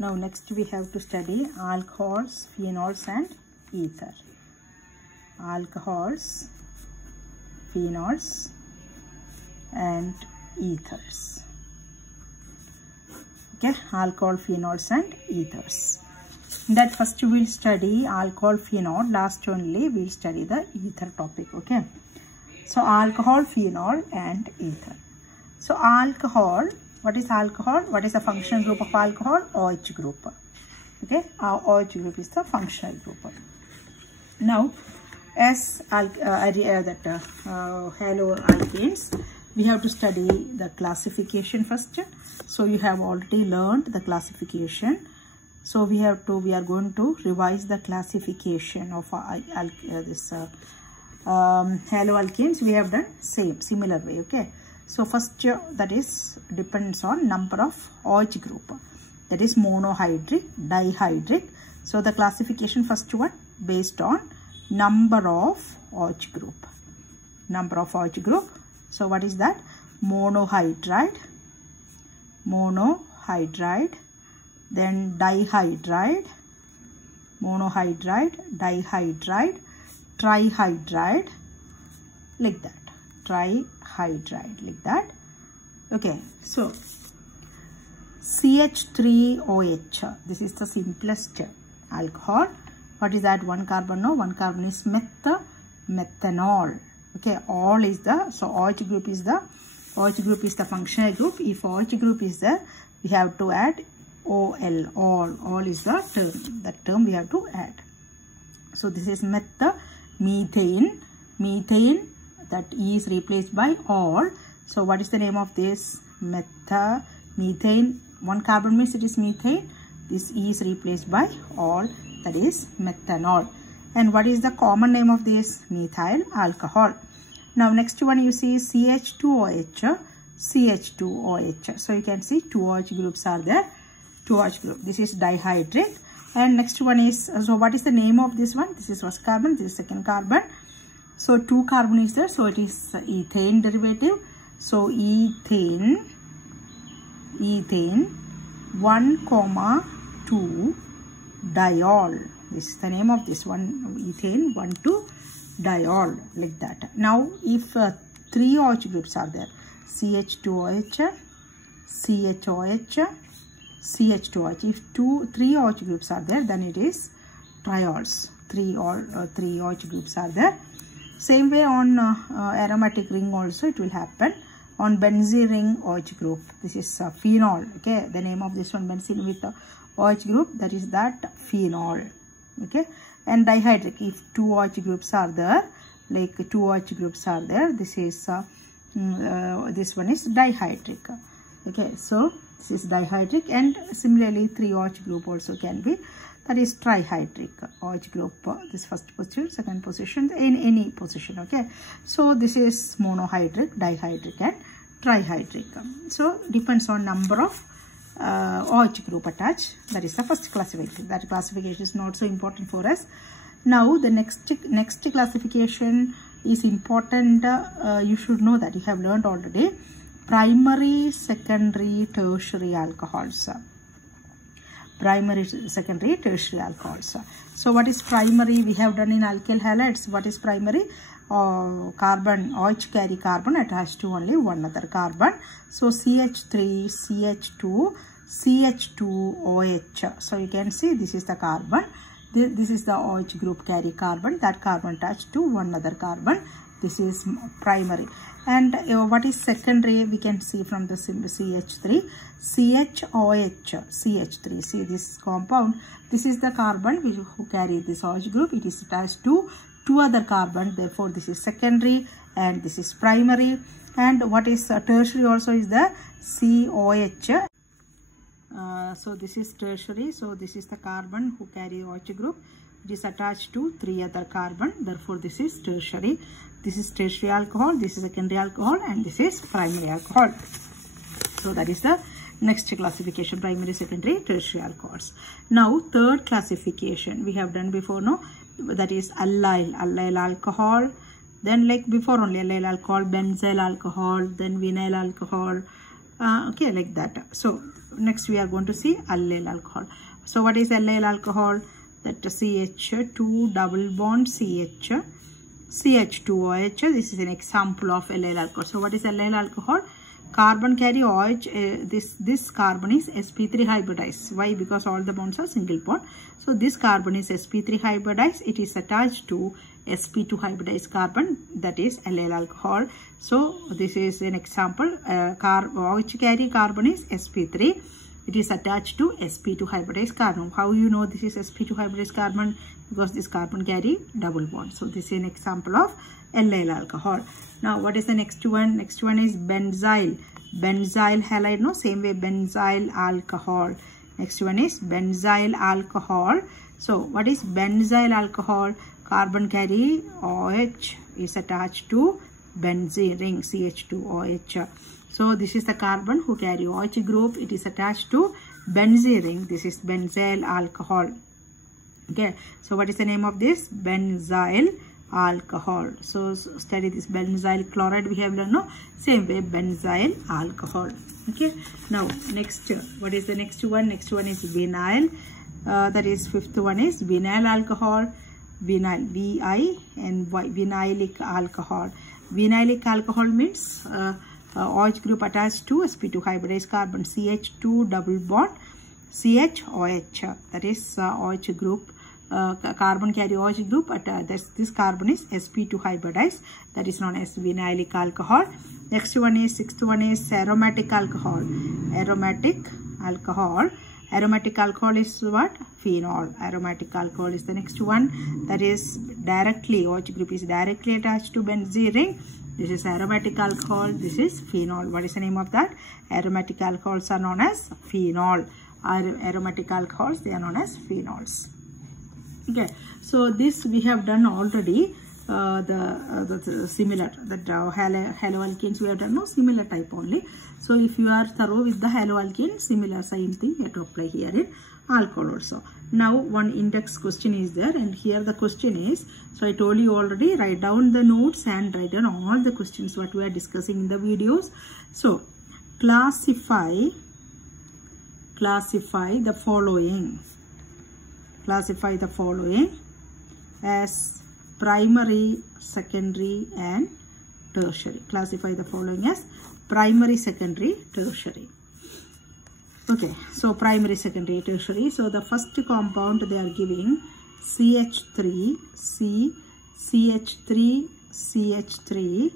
Now next we have to study alcohols, phenols and ether. Alcohols, phenols and ethers. Okay, alcohol, phenols and ethers. In that first we will study alcohol, phenol. Last only we will study the ether topic. Okay. So alcohol, phenol and ether. So alcohol, what is alcohol? What is the functional group of alcohol? OH group. Okay, our OH group is the functional group. Now, as haloalkanes, we have to study the classification first. So you have already learned the classification. So we are going to revise the classification of haloalkanes. We have done similar way. Okay. So first that is depends on number of OH group. That is monohydric, dihydric. So the classification first one based on number of OH group. Number of OH group. So what is that? Monohydride, then dihydride, monohydride, dihydride, trihydride, like that. Trihydride, like that. Okay, so CH3OH, this is the simplest alcohol. What is that? One carbon? No, one carbon is methanol. Okay, all is the, so OH group is the functional group. If OH group is there, we have to add OL. All is the term. That term we have to add. So this is methane. That E is replaced by all. So what is the name of this? Methane. One carbon means it is methane. This E is replaced by all. That is methanol. And what is the common name of this? Methyl alcohol. Now next one you see CH2OH. So you can see two OH groups are there. Two OH group. This is dihydric. And next one is, so what is the name of this one? This is first carbon. This is second carbon. So two carbon is there. So it is ethane derivative. So ethane 1,2 diol. This is the name of this one, ethane 1,2 diol, like that. Now if three OH groups are there, CH2OH, CH2OH. If three OH groups are there, then it is triols. Three OH groups are there. Same way on aromatic ring also it will happen. On benzene ring OH group, this is phenol. Okay, the name of this one, benzene with OH group, that is that phenol. Okay, and dihydric, if two OH groups are there, like two OH groups are there, this is this one is dihydric. Okay, so this is dihydric, and similarly three OH group also can be, that is trihydric OH group. This first position, second position, in any position. Okay, so this is monohydric, dihydric and trihydric. So depends on number of OH group attached. That is the first classification. That classification is not so important for us. Now the next classification is important. You should know that you have learned already. Primary, secondary, tertiary alcohols. Primary, secondary, tertiary alcohols. So what is primary? We have done in alkyl halides. What is primary? Carbon, OH carry carbon attached to only one other carbon. So CH3, CH2, CH2OH. So you can see this is the carbon. This is the OH group carry carbon. That carbon attached to one other carbon. This is primary. And what is secondary? We can see from the symbol CH3, CHOH, CH3. See this compound. This is the carbon who carry this OH group. It is attached to two other carbon. Therefore, this is secondary and this is primary. And what is tertiary also is the COH. So this is tertiary. So this is the carbon who carry OH group. It is attached to three other carbon. Therefore, this is tertiary. This is tertiary alcohol. This is secondary alcohol, and this is primary alcohol. So that is the next classification: primary, secondary, tertiary alcohols. Now third classification we have done before. No, that is allyl alcohol. Then like before only allyl alcohol, benzyl alcohol, then vinyl alcohol. Okay, like that. So next we are going to see allyl alcohol. So what is allyl alcohol? That CH2 double bond CH, CH2OH. This is an example of allyl alcohol. So what is allyl alcohol? Carbon carry OH. This carbon is sp3 hybridized. Why? Because all the bonds are single bond. So this carbon is sp3 hybridized. It is attached to sp2 hybridized carbon, that is allyl alcohol. So this is an example. OH carry carbon is sp3. It is attached to sp2 hybridized carbon. How you know this is sp2 hybridized carbon? Because this carbon carry double bond. So this is an example of allyl alcohol. Now what is the next one? Next one is benzyl halide. No, same way benzyl alcohol. Next one is benzyl alcohol. So what is benzyl alcohol? Carbon carry OH is attached to benzene ring CH2OH. So this is the carbon who carry OH group. It is attached to benzene ring. This is benzyl alcohol. Okay. So what is the name of this? Benzyl alcohol. So study this benzyl chloride we have learned. No, same way benzyl alcohol. Okay. Now next, what is the next one? Next one is vinyl. That is fifth one is vinyl alcohol. Vinyl, VINY, vinylic alcohol. Vinylic alcohol means OH group attached to sp2 hybridized carbon, CH2 double bond CHOH. That is OH group. Carbon carry OH group, but this carbon is sp2 hybridized. That is known as vinylic alcohol. Next one is, sixth one is aromatic alcohol. Aromatic alcohol. Aromatic alcohol is what? Phenol. Aromatic alcohol is the next one. That is directly, OH group is directly attached to benzene ring. This is aromatic alcohol. This is phenol. What is the name of that? Aromatic alcohols are known as phenol. Aromatic alcohols, they are known as phenols. Okay. So this we have done already. The similar, that haloalkanes we have done, no, similar type only. So if you are thorough with the haloalkane, similar same thing you have to apply here in alcohol also. Now one index question is there, and here the question is, so I told you already, write down the notes and write down all the questions what we are discussing in the videos. So classify the following. Classify the following as primary, secondary and tertiary. Classify the following as primary, secondary, tertiary. Okay, so primary, secondary, tertiary. So the first compound they are giving CH3, CH3, CH3,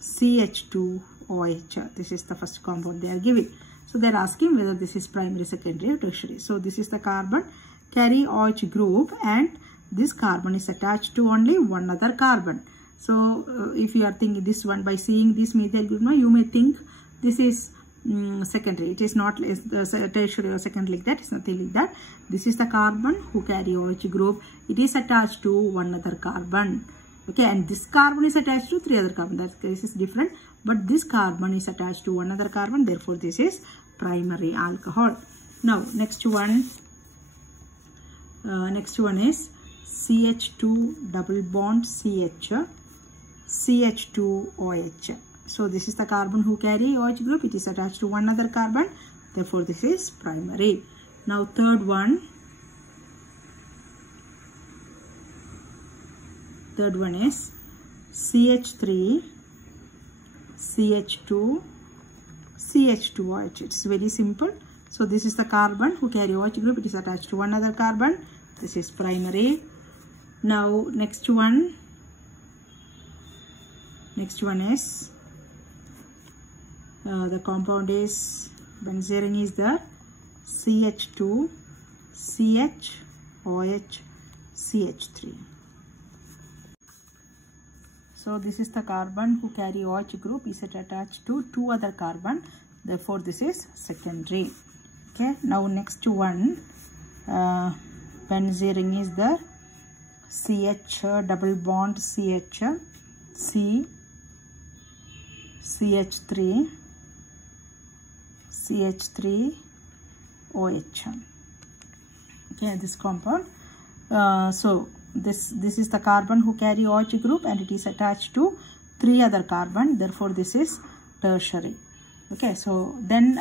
CH2OH. This is the first compound they are giving. So they are asking whether this is primary, secondary or tertiary. So this is the carbon carry OH group, and this carbon is attached to only one other carbon. So if you are thinking this one, by seeing this methyl group, no, you may think this is secondary. It is not tertiary or secondary like that. It's nothing like that. This is the carbon who carry OH group. It is attached to one other carbon. Okay, and this carbon is attached to three other carbon. That case is different. But this carbon is attached to one other carbon. Therefore, this is primary alcohol. Now, next one is CH2 double bond CH, CH2OH. So this is the carbon who carry OH group. It is attached to one other carbon. Therefore, this is primary. Now, third one is CH3, CH2, CH2OH. It's very simple. So this is the carbon who carry OH group. It is attached to one other carbon. This is primary. Now next one is the compound is benzene is there, CH2, CHOH, CH3. So this is the carbon who carry OH group, is attached to two other carbon. Therefore, this is secondary. Okay. Now next one, benzene is there, CH double bond CH, CH3, OH. Okay, this compound. So this is the carbon who carry OH group, and it is attached to three other carbon. Therefore, this is tertiary. Okay, so then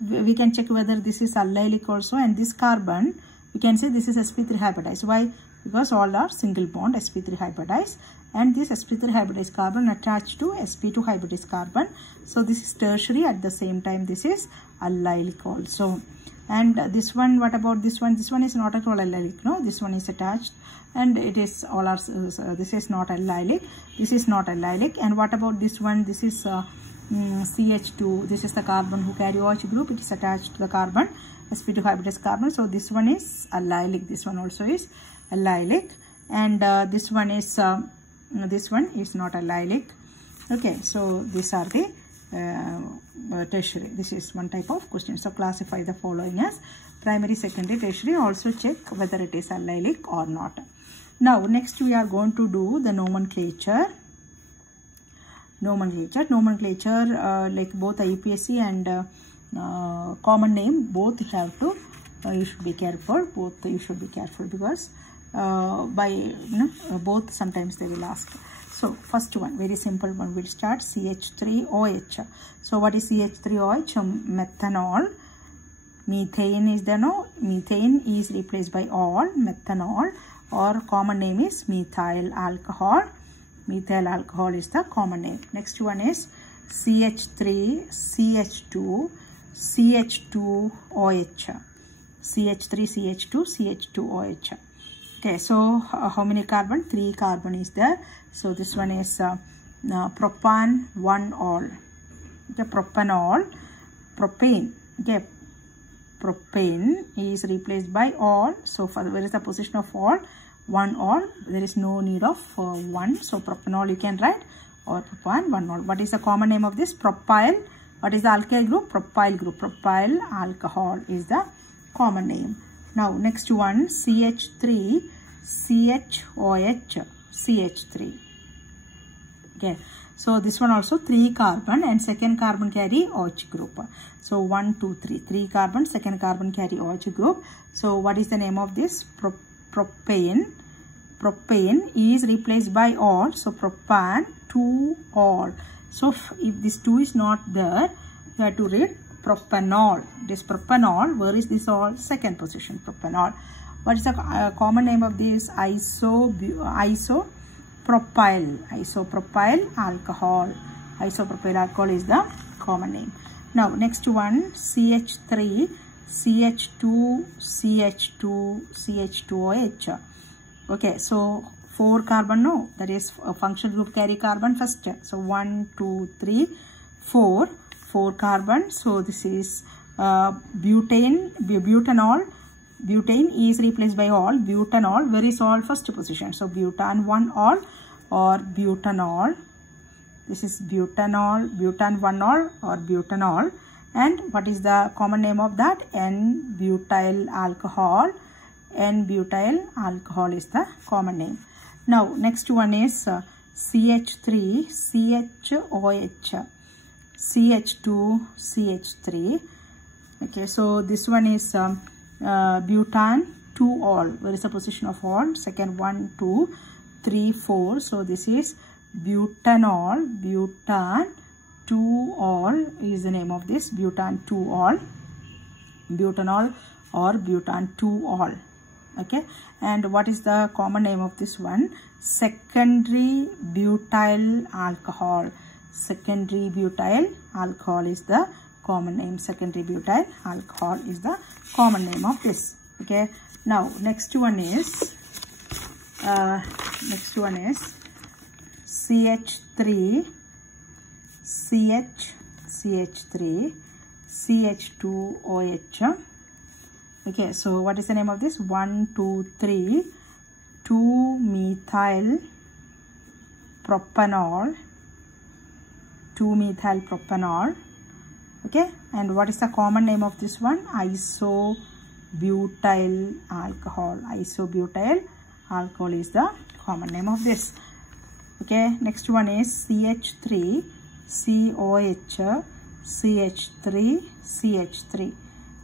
we can check whether this is allylic also, and this carbon we can say this is sp3 hybridized. Why? Because all are single bond sp3 hybridized, and this sp3 hybridized carbon attached to sp2 hybridized carbon. So this is tertiary, at the same time this is allylic also. And this one, what about this one? This one is not at all allylic, no, this one is attached, and it is all are this is not allylic, this is not allylic. And what about this one? This is CH2, this is the carbon who carry OH group, it is attached to the carbon sp2 hybridized carbon, so this one is allylic, this one also is allylic. And this one is not allylic. Okay, so these are the tertiary. This is one type of question. So classify the following as primary, secondary, tertiary. Also check whether it is allylic or not. Now next we are going to do the nomenclature. Nomenclature like both IUPAC and common name, both you have to you should be careful. Both you should be careful, because by both sometimes they will ask. So first one, very simple one, we'll start CH3OH. So what is CH3OH? Methanol. Methane is there, no? Methane is replaced by all, methanol, or common name is methyl alcohol. Methyl alcohol is the common name. Next one is CH3, CH2, CH2OH. CH3, CH2, CH2OH. Okay, so how many carbon? 3 carbon is there. So this one is propan 1-ol. Okay, propanol, propane. Okay, propane is replaced by all. So for where is the position of all? 1-ol. There is no need of 1. So propanol you can write, or propan 1-ol. What is the common name of this? Propyl. What is the alkyl group? Propyl group. Propyl alcohol is the common name. Now next one, CH3, CHOH, CH3. Okay, so this one also 3 carbon, and second carbon carry OH group. So 1, 2, 3, 3 carbon, second carbon carry OH group. So what is the name of this? Propane. Propane is replaced by all, so propan 2-ol. So if this 2 is not there, you have to read propanol. This propanol, where is this all? Second position, propanol. What is the common name of this? Isopropyl alcohol. Isopropyl alcohol is the common name. Now next one, CH3, CH2, CH2, CH2OH. Okay, so 4 carbon, no, that is a functional group carry carbon first. So 1, 2, 3, 4 carbon. So this is butanol. Butane is replaced by all. Butanol, where is all? First position. So butan 1-ol or butanol. This is butanol, butan 1-ol or butanol. And what is the common name of that? N-butyl alcohol. N-butyl alcohol is the common name. Now next one is CH3, CHOH, CH2, CH3. Okay, so this one is butan 2-ol. Where is the position of all? Second, 1, 2, 3, 4. So this is butanol. Butan 2-ol is the name of this. Butan 2-ol. Butanol or butan 2-ol. Okay, and what is the common name of this one? Secondary butyl alcohol. Secondary butyl alcohol is the common name. Secondary butyl alcohol is the common name of this. Okay, now next one is CH3, CH3, CH2OH. Okay, so what is the name of this? 1, 2, 3, 2-methyl propanol. 2-methyl propanol. Okay, and what is the common name of this one? Isobutyl alcohol. Isobutyl alcohol is the common name of this. Okay, next one is CH3, COH, CH3, CH3.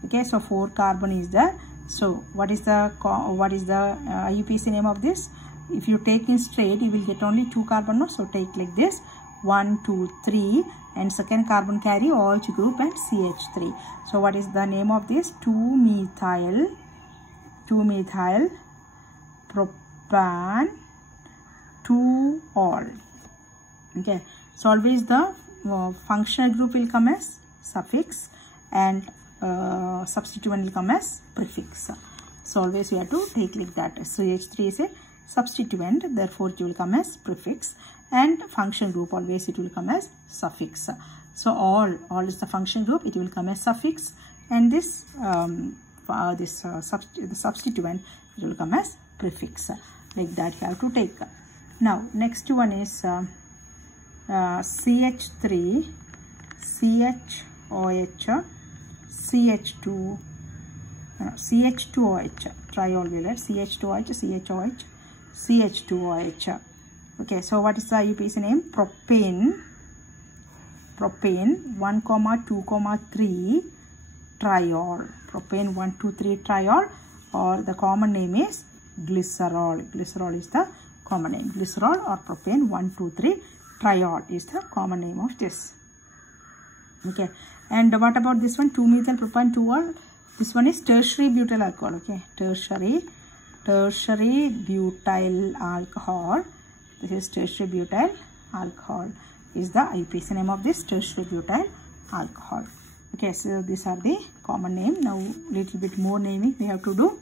Okay, so 4 carbon is there. So what is the IUPAC name of this? If you take in straight, you will get only 2 carbon. No? So take like this. 1, 2, 3, and second carbon carry OH group and CH3. So what is the name of this? 2-methyl propan 2-ol. Okay, so always the functional group will come as suffix and substituent will come as prefix. So always we have to take like that. CH3 is a substituent, therefore it will come as prefix, and function group always it will come as suffix. So all is the function group, it will come as suffix, and this the substituent it will come as prefix. Like that you have to take. Now next one is CH3, CHOH, CH2, CH2OH, triol will write CH2OH, CHOH, CH2OH. Okay, so what is the IUPAC name? Propane 1, 2, 3 triol. Propane 1, 2, 3 triol, or the common name is glycerol. Glycerol is the common name. Glycerol or propane 1, 2, 3 triol is the common name of this. Okay, and what about this one? 2-methyl propan 2-ol. This one is tertiary butyl alcohol. Okay, tertiary butyl alcohol. This is tertiary butyl alcohol is the IUPAC name of this tertiary butyl alcohol. Okay, so these are the common name. Now little bit more naming we have to do.